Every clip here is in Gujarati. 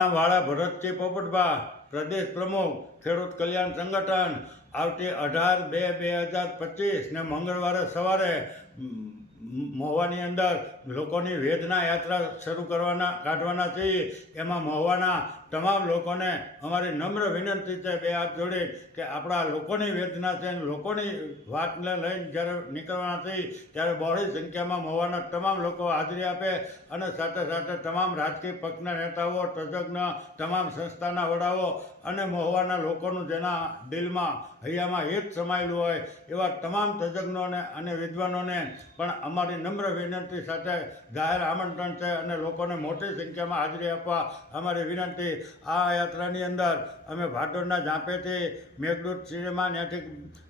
વાળા ભરતસિંહ પોપટભા પ્રદેશ પ્રમુખ, ખેડૂત કલ્યાણ સંગઠન, આવતી અઢાર બે બે હજાર પચીસ ને મંગળવારે સવારે મહુવાની અંદર લોકોની વેદના યાત્રા શરૂ કરવાના, કાઢવાના છીએ એમાં મહુવાના તમામ લોકોને અમારી નમ્ર વિનંતી છે બે હાથ જોડી કે આપણા લોકોની વેદના છે અને લોકોની વાતને લઈને જ્યારે નીકળવાના છીએ ત્યારે બહોળી સંખ્યામાં મહુવાના તમામ લોકો હાજરી આપે અને સાથે સાથે તમામ રાજકીય પક્ષના નેતાઓ, તજજ્ઞ, તમામ સંસ્થાના વડાઓ અને મહુવાના લોકોનું જેના દિલમાં હૈયામાં હિત સમાયેલું હોય એવા તમામ તજજ્ઞોને અને વિદ્વાનોને પણ અમારી નમ્ર વિનંતી સાથે જાહેર આમંત્રણ છે અને લોકોને મોટી સંખ્યામાં હાજરી આપવા અમારી વિનંતી. આ યાત્રાની અંદર અમે ભાટોરના ઝાંપેથી મેઘદૂત સિનેમા, ત્યાંથી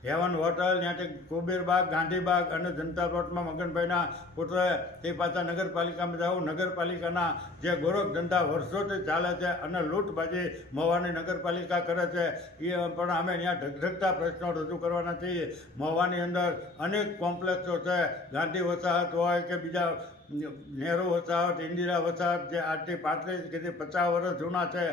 હેવન હોટલ, ત્યાંથી કુબેરબાગ, ગાંધીબાગ અને જનતા પ્લોટમાં મગનભાઈના પુત્રએ તે પાછા નગરપાલિકામાં જવું નગરપાલિકાના જે ગોરખ ધંધા વર્ષોથી ચાલે છે અને લૂંટબાજી મહુવાની નગરપાલિકા કરે છે, એ પણ અમે ત્યાં ઢગઢગતા પ્રશ્નો રજૂ કરવાના છીએ. મહુવાની અંદર અનેક કોમ્પ્લેક્સો છે. ગાંધી વસાહત હોય કે બીજા નહેરુ વસાહત, ઇન્દિરા વસાહત, જે આજથી પાંત્રીસ કે પચાસ વર્ષ જૂના છે.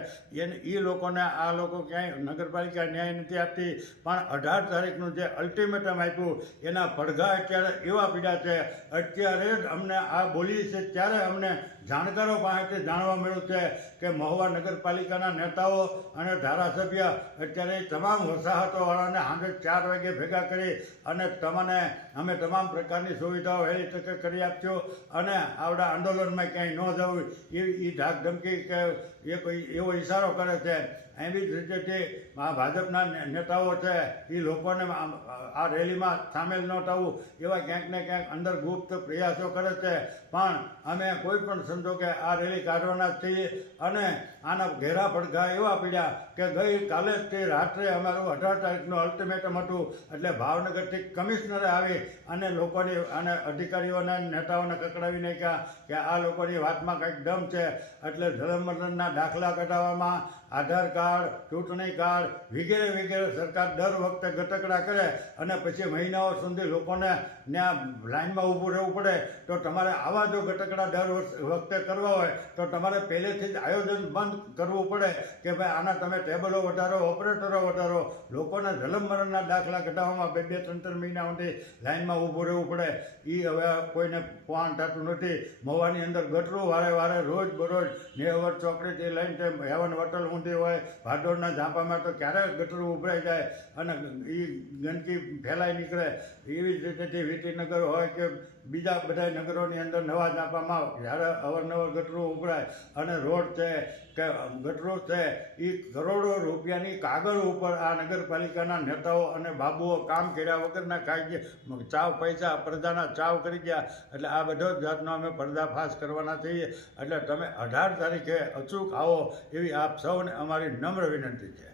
એને એ લોકોને, આ લોકો ક્યાંય નગરપાલિકા ન્યાય નથી આપતી. પણ અઢાર તારીખનું જે અલ્ટિમેટમ આપ્યું, એના પડઘા અત્યારે એવા પીડ્યા છે. અત્યારે જ અમને આ બોલીએ છે, ત્યારે અમને જાણકારો પાસેથી જાણવા મળ્યું છે કે મહુવા નગરપાલિકાના નેતાઓ અને ધારાસભ્ય અત્યારે તમામ વસાહતોવાળાને સાંજે ચાર વાગે ભેગા કરી અને તમને, અમે તમામ પ્રકારની સુવિધાઓ વહેલી તકે કરી આપજો. અને આવડા આંદોલનમાં ક્યાંય ન જવું એ એ ધાક ધમકી કે એ કોઈ એવો ઈશારો કરે છે. એવી જ રીતે આ ભાજપના નેતાઓ છે એ લોકોને આ રેલીમાં સામેલ ન થવું, એવા ક્યાંક ને ક્યાંક અંદર ગુપ્ત પ્રયાસો કરે છે. પણ અમે કોઈ પણ સંજોગે આ રેલી કાઢવાના છીએ અને આના ઘેરા પડઘા એવા પડ્યા કે ગઈ કાલે તે રાત્રે અમારું અઢાર તારીખનું અલ્ટિમેટમ હતું. એટલે ભાવનગરથી કમિશનરે આવી અને લોકોની અને અધિકારીઓને નેતાઓને કકડાવી નાખ્યા કે આ લોકોની વાતમાં કંઈક દમ છે. એટલે ધર્મમરણના દાખલા કઢાવવામાં આધાર કાર્ડ, ચૂંટણી કાર્ડ વગેરે વગેરે સરકાર દર વખતે ગતકડા કરે અને પછી મહિનાઓ સુધી લોકોને ત્યાં લાઇનમાં ઊભું રહેવું પડે. તો તમારે આવા જો ગતકડા દર વખતે કરવા હોય, તો તમારે પહેલેથી જ આયોજન બંધ કરવું પડે કે ભાઈ આના તમે ટેબલો વધારો, ઓપરેટરો વધારો. લોકોને જલમ મરણના દાખલા કઢાવવામાં બે બે ત્રણ ત્રણ મહિના સુધી લાઇનમાં ઊભું રહેવું પડે. એ હવે કોઈને પોવાણ થતું નથી. મવાની અંદર ગટરું વારે વારે રોજ બરોજ નેવર ચોકડીથી લઈને તેમ હેવન હોટલ ઊંધી હોય. ભાડોળના ઝાંપામાં તો ક્યારે ગટરું ઉભરાઈ જાય અને એ ગંદકી ફેલાઈ નીકળે. એવી જ રીતે જે વિટીનગર હોય કે બીજા બધા નગરોની અંદર નવા ઝાંપામાં જ્યારે અવારનવાર ગટરું ઉભરાય અને રોડ છે કે ગટરો છે એ કરોડો રૂપિયાની કાગળ ઉપર આ નગરપાલિકાના નેતાઓ અને બાબુઓ કામ કર્યા વગરના કાઢી ચાવ પૈસા, પ્રજાના ચાવ કરી ગયા. એટલે આ બધો જાતનો અમે પર્દાફાશ કરવાના છીએ. એટલે તમે અઢાર તારીખે અચૂક આવો એવી આપ સૌને અમારી નમ્ર વિનંતી છે.